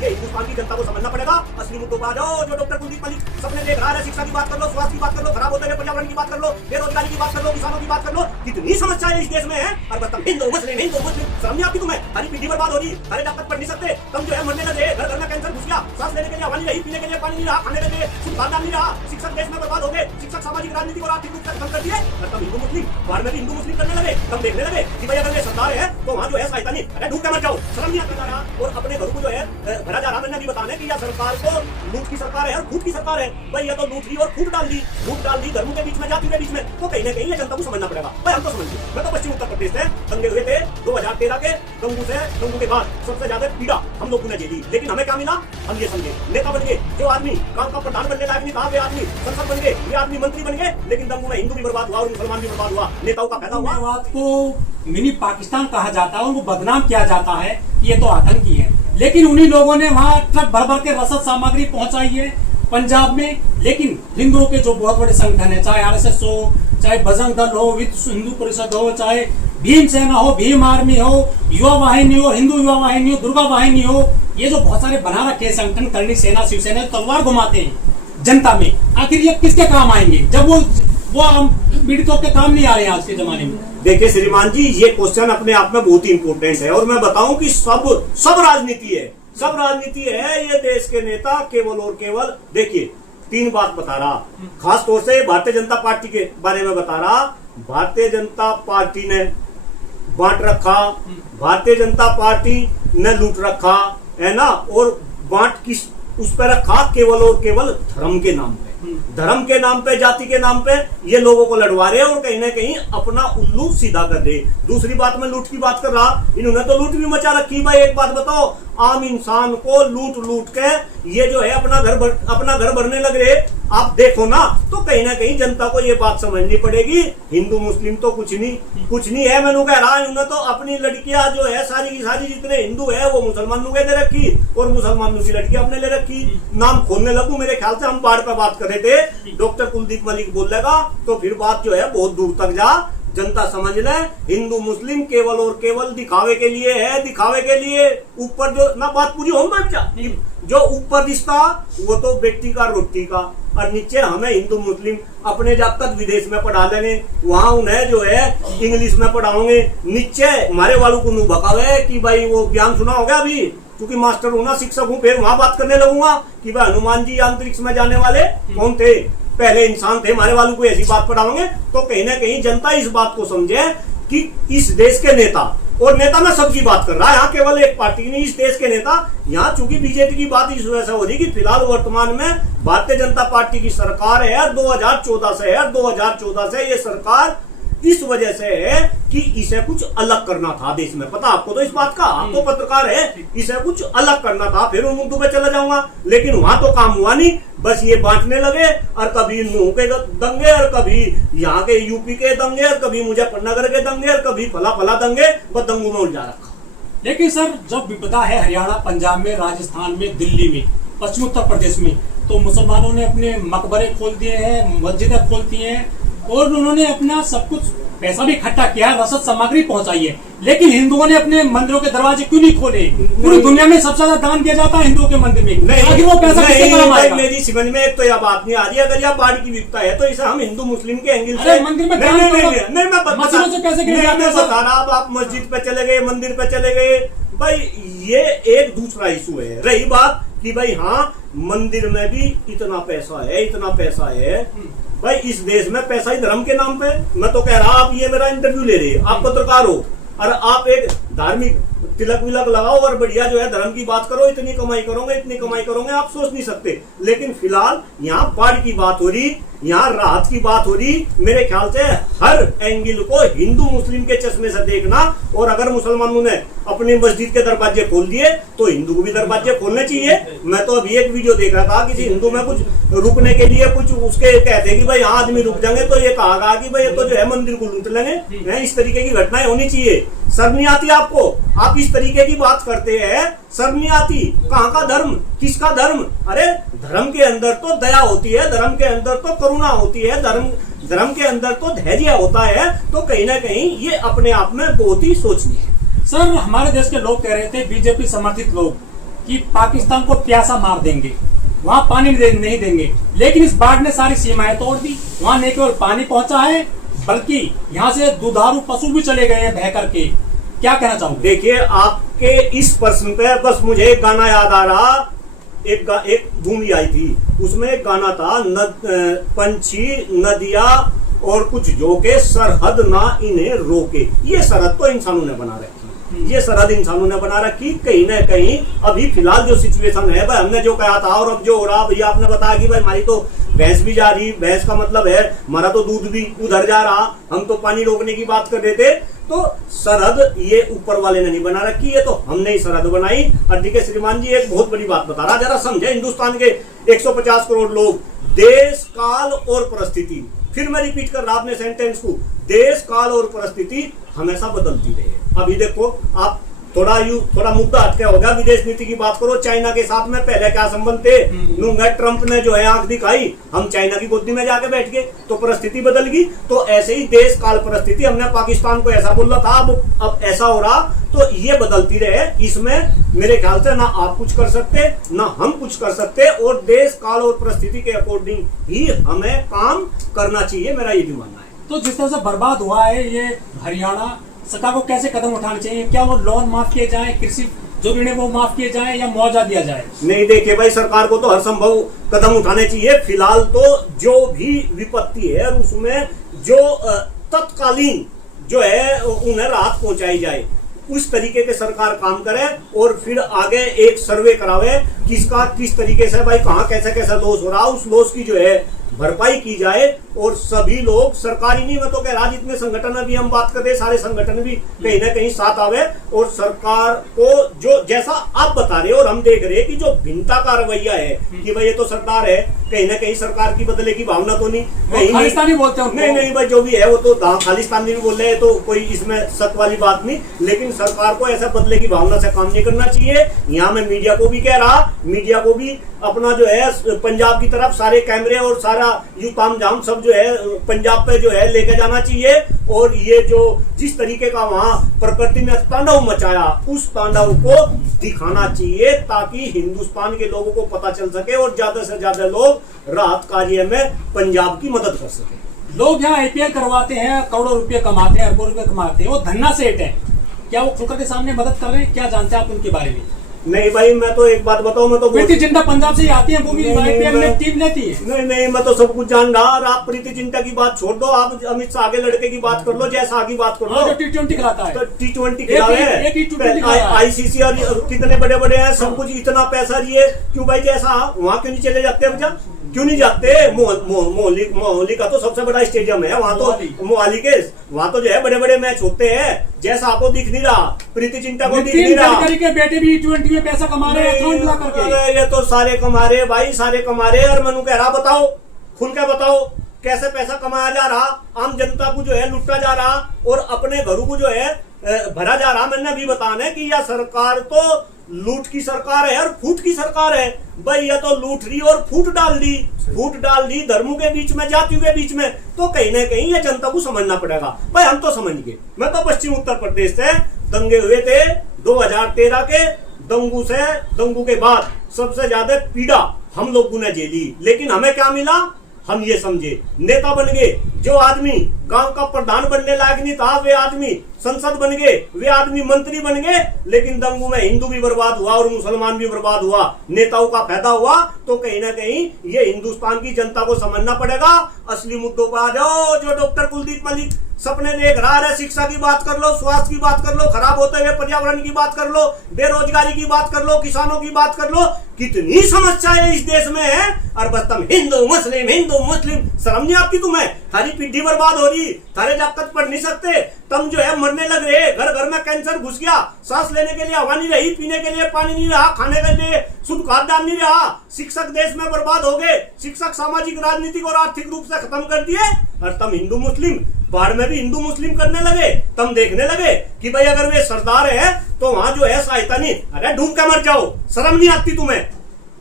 ये हिंदुस्तान की जनता को समझना पड़ेगा। असली मुद्दों पर आ जाओ। जो डॉक्टर कुलदीप मलिक सबने देख रहा है, शिक्षा की बात कर लो, स्वास्थ्य की बात कर लो, खराब होते हुए पर्यावरण की बात कर लो, बेरोजगारी की बात कर लो, किसानों की बात कर लो, कितनी समस्याएं इस देश में है। और बस तुम हिंदू मुस्लिम समझ नहीं आती तुम्हें। हरी पीढ़ी बर्बाद हो रही, हरे डॉक्टर पढ़ नहीं सकते, तुम जो है मरने लगे, घर घर में कैंसर घुस गया, सांस लेने के लिए हवा नहीं रही, पीने के लिए पानी नहीं रहा, खाने के लिए शुद्ध खाना नहीं रहा, शिक्षक देश में बर्बाद हो गए, शिक्षक सामाजिक राजनीति और आर्थिक रूप से खत्म कर दिए। तुम हिंदू मुस्लिम बाहर में भी हिंदू मुस्लिम करने लगे, तुम देखने लगे कि भाई अगर ये सरकार है तो वहाँ जो है सहायता नहीं, अरे ढूंढ के मत जाओ, शर्म नहीं आता रहा। और अपने घर को जो है भरा जा रहा। मैंने भी बताने कि यह सरकार को लूट की सरकार है और फूट की सरकार है। भाई ये तो लूट ली और फूट डाल दी धर्मों के बीच में, जातियों के बीच में। तो कहीं ना कहीं ये जनता को समझना पड़ेगा। भाई हम तो समझिए, मैं तो पश्चिम उत्तर प्रदेश से दंगे हुए थे 2013 के दंगों के बाद सबसे ज्यादा पीड़ा हम लोगों ने झेली। लेकिन हमें क्या मिला? हम ये समझे नेता बन गए। जो आदमी काम का प्रधान बनने लायक नहीं था, वे आदमी संसद बन गए, वे आदमी मंत्री बन गए। लेकिन दंगों में हिंदू भी बर्बाद हुआ और मुसलमान भी बर्बाद हुआ। नेताओं का फायदा हुआ। को मिनी पाकिस्तान कहा जाता है, उनको बदनाम किया जाता है, ये तो आतंकी है। लेकिन उन्हीं लोगों ने वहाँ ट्रक भर भर के रसद सामग्री पहुंचाई है पंजाब में। लेकिन हिंदुओं के जो बहुत बड़े संगठन है, चाहे आरएसएस हो, चाहे बजरंग दल हो, विश्व हिंदू परिषद हो, चाहे भीम सेना हो, भीम आर्मी हो, युवा वाहिनी हो, हिंदू युवा वाहिनी हो, दुर्गा वाहिनी हो, ये जो बहुत सारे बना रखे संगठन, करणी सेना, शिवसेना, तलवार घुमाते हैं जनता में। आखिर ये किसके काम आएंगे जब वो पीड़ितों के काम नहीं आ रहे हैं आज के जमाने में? देखिए श्रीमान जी, ये क्वेश्चन अपने आप में बहुत ही इंपॉर्टेंट है। और मैं बताऊं कि सब राजनीति है, सब राजनीति है। ये देश के नेता केवल और केवल देखिए 3 बात बता रहा, खास तौर से भारतीय जनता पार्टी के बारे में बता रहा। भारतीय जनता पार्टी ने बांट रखा, भारतीय जनता पार्टी ने लूट रखा, है ना। और बांट किस उस पर रखा? केवल और केवल धर्म के नाम पे, धर्म के नाम पे, जाति के नाम पे ये लोगों को लड़वा रहे और कहीं ना कहीं अपना उल्लू सीधा कर दे। दूसरी बात, मैं लूट की बात कर रहा, इन्होंने तो लूट भी मचा रखी। भाई एक बात बताओ, आम इंसान को लूट के ये जो है अपना घर भरने लग रहे। आप देखो ना, तो कहीं ना कहीं जनता को ये बात समझनी पड़ेगी। हिंदू मुस्लिम तो कुछ नहीं है। मैंने कह रहा, इन्होंने तो अपनी लड़कियां जो है सारी की सारी जितने हिंदू है वो मुसलमानों के दे रखी और मुसलमानों की लड़कियां अपने ले रखी। नाम खोलने लगू, मेरे ख्याल से हम बाढ़ पर बात कर रहे थे, डॉक्टर कुलदीप मलिक बोलेगा तो फिर बात जो है बहुत दूर तक जा। जनता समझ ले, हिंदू मुस्लिम केवल और केवल दिखावे के लिए है, दिखावे के लिए। ऊपर जो ना बात पूरी हो जो ऊपर रिश्ता वो तो बेटी का रोटी का, और नीचे हमें हिंदू मुस्लिम अपने जब तक विदेश में पढ़ा लेंगे, वहां उन्हें जो है इंग्लिश में पढ़ाओगे। नीचे हमारे वालों को भगावे कि भाई वो ज्ञान सुना होगा अभी, क्योंकि मास्टर हूं ना, शिक्षक हूं, फिर वहां बात करने लगूंगा कि भाई हनुमान जी अंतरिक्ष में जाने वाले कौन थे? पहले इंसान थे। हमारे वालों को ऐसी बात पढ़ाओगे तो कहीं ना कहीं जनता इस बात को समझे कि इस देश के नेता, और नेता में सबकी बात कर रहा है, यहाँ केवल एक पार्टी नहीं, इस देश के नेता। यहाँ चूंकि बीजेपी की बात इस वजह से हो रही कि फिलहाल वर्तमान में भारतीय जनता पार्टी की सरकार है 2014 से है। 2014 से ये सरकार इस वजह से है कि इसे कुछ अलग करना था देश में। पता आपको तो इस बात का, आप तो पत्रकार है, इसे कुछ अलग करना था। फिर उन मुद्दों पे चला जाऊंगा, लेकिन वहां तो काम हुआ नहीं। बस ये बांटने लगे, और कभी नूह के दंगे, और कभी यहाँ के यूपी के दंगे, और कभी मुजफ्फरनगर के दंगे, और कभी फला दंगे, बस दंगों में उलझा रखा। लेकिन सर, जब विपदा है हरियाणा, पंजाब में, राजस्थान में, दिल्ली में, पश्चिम उत्तर प्रदेश में, तो मुसलमानों ने अपने मकबरे खोल दिए हैं, मस्जिदें खोल दी हैं, और उन्होंने अपना सब कुछ पैसा भी इकट्ठा किया, रसद सामग्री पहुंचाई है। लेकिन हिंदुओं ने अपने मंदिरों के दरवाजे क्यों नहीं खोले? पूरी दुनिया में सबसे ज्यादा दान दिया जाता है हिंदुओं के मंदिर में। नहीं, वो पैसा किससे काम आएगा? मेरी समझ में एक तो यह बात नहीं आ रही, अगर यह बाढ़ की विपदा है तो इसे हम हिंदू मुस्लिम के एंगल से मंदिर में मैं बता रहा। आप मस्जिद पे चले गए, मंदिर पे चले गए, भाई ये एक दूसरा इशू है। रही बात कि भाई हाँ मंदिर में भी इतना पैसा है, इतना पैसा है। भाई इस देश में पैसा ही धर्म के नाम पे। मैं तो कह रहा, आप ये मेरा इंटरव्यू ले रहे, आप पत्रकार हो और आप एक धार्मिक तिलक विलक लगाओ और बढ़िया जो है धर्म की बात करो, इतनी कमाई करोगे, इतनी कमाई करोगे, आप सोच नहीं सकते। लेकिन फिलहाल यहाँ बाढ़ की बात हो रही, यहाँ राहत की बात हो रही। मेरे ख्याल से हर एंगल को हिंदू मुस्लिम के चश्मे से देखना, और अगर मुसलमानों ने अपनी मस्जिद के दरवाजे खोल दिए तो हिंदू को भी दरवाजे खोलने चाहिए। मैं तो अभी एक वीडियो देख रहा था, किसी हिंदू में कुछ रुकने के लिए कुछ उसके कहते कि भाई हाँ आदमी रुक जाएंगे, तो ये कहा कि भाई ये तो जो है मंदिर को लूट लेंगे। इस तरीके की घटनाएं होनी चाहिए। शर्म नहीं आती आपको? आप इस तरीके की बात करते हैं, शर्म नहीं आती? कहाँ का धर्म, किसका धर्म? अरे धर्म के अंदर तो दया होती है, धर्म के अंदर तो करुणा होती है, धर्म के अंदर तो धैर्य होता है। तो कहीं ना कहीं ये अपने आप में बहुत ही सोचनीय है। सर, हमारे देश के लोग कह रहे थे, बीजेपी समर्थित लोग, कि पाकिस्तान को प्यासा मार देंगे, वहां पानी नहीं देंगे, लेकिन इस बाढ़ ने सारी सीमाएं तोड़ दी। वहां न केवल पानी पहुंचा है बल्कि यहाँ से दुधारू पशु भी चले गए हैं बह करके। क्या कहना चाहूंगे? देखिए, आपके इस प्रश्न पे बस मुझे एक गाना याद आ रहा। एक भूमि आई थी, उसमें एक गाना था, पंछी नदिया और कुछ जो के सरहद ना इन्हें रोके। ये सरहद तो इंसानों ने बना रखी, ये सरहद इंसानों ने बना रखी। कहीं ना कहीं अभी फिलहाल जो सिचुएशन है, भाई हमने जो कहा था और अब जो हो रहा, भैया आपने बताया कि भाई हमारी तो भैंस भी जा रही, भैंस का मतलब है हमारा तो दूध भी उधर जा रहा, हम तो पानी रोकने की बात कर रहे थे। तो सरहद ये ऊपर वाले ने नहीं बना रखी, ये तो हमने ही सरहद बनाई। और ठीक है श्रीमान जी, एक बहुत बड़ी बात बता रहा, जरा समझे। हिंदुस्तान के 150 करोड़ लोग, देश काल और परिस्थिति, फिर मैं रिपीट कर रहा अपने सेंटेंस को, देश काल और परिस्थिति हमेशा बदलती रही है। अभी देखो आप थोड़ा मुद्दा हटके हो गया, विदेश नीति की बात करो। चाइना के साथ में पहले क्या संबंध थे, ट्रंप ने जो है आंख दिखाई, हम चाइना की गोदी में जाके बैठ गए, तो परिस्थिति बदल गई। तो ऐसे ही देश काल परिस्थिति, हमने पाकिस्तान को ऐसा बोला था, अब ऐसा हो रहा, तो ये बदलती रहे। इसमें मेरे ख्याल से ना आप कुछ कर सकते ना हम कुछ कर सकते, और देश काल और परिस्थिति के अकॉर्डिंग ही हमें काम करना चाहिए, मेरा ये भी मानना है। तो जिस तरह से बर्बाद हुआ है ये हरियाणा, सरकार को कैसे कदम उठाने चाहिए? क्या वो लोन माफ किए जाए, कृषि जो ऋण है वो माफ किए जाए, या मुआवजा दिया जाए? नहीं, देखिए भाई, सरकार को तो हर संभव कदम उठाने चाहिए। फिलहाल तो जो भी विपत्ति है उसमें जो तत्कालीन जो है उन्हें राहत पहुंचाई जाए, उस तरीके के सरकार काम करे, और फिर आगे एक सर्वे करावे किसका किस तरीके से भाई कहाँ कैसे कैसे लॉस हो रहा, उस लॉस की जो है भरपाई की जाए। और सभी लोग, सरकारी नहीं, मैं तो कह रहा जितने संगठन अभी हम बात करते हैं, सारे संगठन भी कहीं ना कहीं साथ आवे, और सरकार को जो जैसा आप बता रहे हो और हम देख रहे हैं कि जो भिन्नता का रवैया है कि भाई ये तो सरकार है, कहीं ना कहीं सरकार की बदले की भावना तो नहीं, कहीं खालिस्तानी बोलते हैं। नहीं भाई, जो भी है वो तो खालिस्तानी भी बोल रहे हैं, तो कोई इसमें सत वाली बात नहीं। लेकिन सरकार को ऐसा बदले की भावना से काम नहीं करना चाहिए। यहाँ मैं मीडिया को भी कह रहा, मीडिया को भी अपना जो है पंजाब की तरफ सारे कैमरे और सारा यू ताम झाम सब जो है पंजाब पे जो है लेके जाना चाहिए। और ये जो जिस तरीके का वहां प्रकृति ने तांडव मचाया, उस तांडव को दिखाना चाहिए, ताकि हिंदुस्तान के लोगों को पता चल सके और ज्यादा से ज्यादा लोग राहत कार्य में पंजाब की मदद कर सके। लोग यहाँ IPL करवाते हैं, करोड़ों रुपए कमाते हैं, अरबों रुपए कमाते हैं, वो धन्ना सेठ है, क्या वो खुलकर के सामने मदद कर रहे हैं? क्या जानते हैं आप उनके बारे में? नहीं भाई, मैं तो एक बात बताऊं, मैं तो प्रीति जिंटा पंजाब से आती है, वो भी IPL में टीम लेती है। नहीं, मैं तो सब कुछ जान रहा। और आप प्रीति जिंटा की बात छोड़ दो, आप अमित शाह के लड़के की बात कर लो, जैसा आगे बात कर लो, जो T20 खिलाता है, तो T20 खिलावे, ICC और कितने बड़े बड़े हैं, सब कुछ इतना पैसा दिए, क्यों भाई जैसा वहाँ क्यों नहीं चले जाते भैया? क्यों नहीं जाते? मोहाली का तो सबसे बड़ा स्टेडियम है, वहाँ तो मोहाली के वहाँ तो जो है बड़े बड़े मैच होते हैं, जैसा आपको दिख नहीं रहा, प्रीति जिंटा को दिख नहीं रहा। के बेटे भी T20 में पैसा कमा रहे हैं, ये तो सारे कमा रहे भाई, सारे कमा रहे। और मैंने कह रहा, बताओ खुल के बताओ कैसे पैसा कमाया जा रहा, आम जनता को जो है लुटा जा रहा, और अपने घरों को जो है भरा जा रहा। मैंने अभी बताना है कि यह सरकार तो लूट की सरकार है और फूट की सरकार है। भाई ये तो लूट रही और फूट डाल दी धर्मों के बीच में, जातियों के बीच में। तो कहीं ना कहीं ये जनता को समझना पड़ेगा। भाई हम तो समझ गए, मैं तो पश्चिम उत्तर प्रदेश से दंगे हुए थे 2013 के, दंगू के बाद सबसे ज्यादा पीड़ा हम लोगों ने झेली, लेकिन हमें क्या मिला? हम ये समझे नेता बन गए। जो आदमी गांव का प्रधान बनने लायक नहीं था, वे आदमी संसद बन गए, वे आदमी मंत्री बन गए। लेकिन दंगू में हिंदू भी बर्बाद हुआ और मुसलमान भी बर्बाद हुआ, नेताओं का फायदा हुआ। तो कहीं ना कहीं ये हिंदुस्तान की जनता को समझना पड़ेगा। असली मुद्दों पर आ जाओ। जो डॉक्टर कुलदीप मलिक सपने देख रहा है, शिक्षा की बात कर लो, स्वास्थ्य की बात कर लो, खराब होते हुए पर्यावरण की बात कर लो, बेरोजगारी की बात कर लो, किसानों की बात कर लो, कितनी समस्याएं इस देश में है। और बस तुम हिंदू मुस्लिम, शर्म नहीं आती तुम्हें? थारी पीढ़ी बर्बाद हो रही, थारे जाकर पढ़ नहीं सकते, तुम जो है मरने लग रहे, घर घर में कैंसर घुस गया, सांस लेने के लिए हवा नहीं रही, पीने के लिए पानी नहीं रहा, खाने के लिए शुद्ध खाद्यान्न नहीं रहा। शिक्षक देश में बर्बाद हो गए, शिक्षक सामाजिक राजनीतिक और आर्थिक रूप से खत्म कर दिए। और तुम हिंदू मुस्लिम, बाढ़ में भी हिंदू मुस्लिम करने लगे। तुम देखने लगे कि भाई अगर वे सरदार है तो वहां जो है सहायता नहीं, अरे डूब के मर जाओ, शर्म नहीं आती तुम्हें?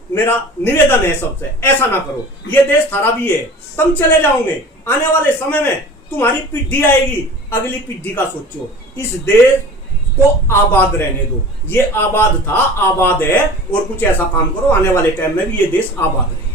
मेरा निवेदन है सबसे, ऐसा ना करो। ये देश थारा भी है, तुम चले जाओगे, आने वाले समय में तुम्हारी पीढ़ी आएगी, अगली पीढ़ी का सोचो। इस देश को आबाद रहने दो। ये आबाद था, आबाद है, और कुछ ऐसा काम करो आने वाले टाइम में भी ये देश आबाद रहे।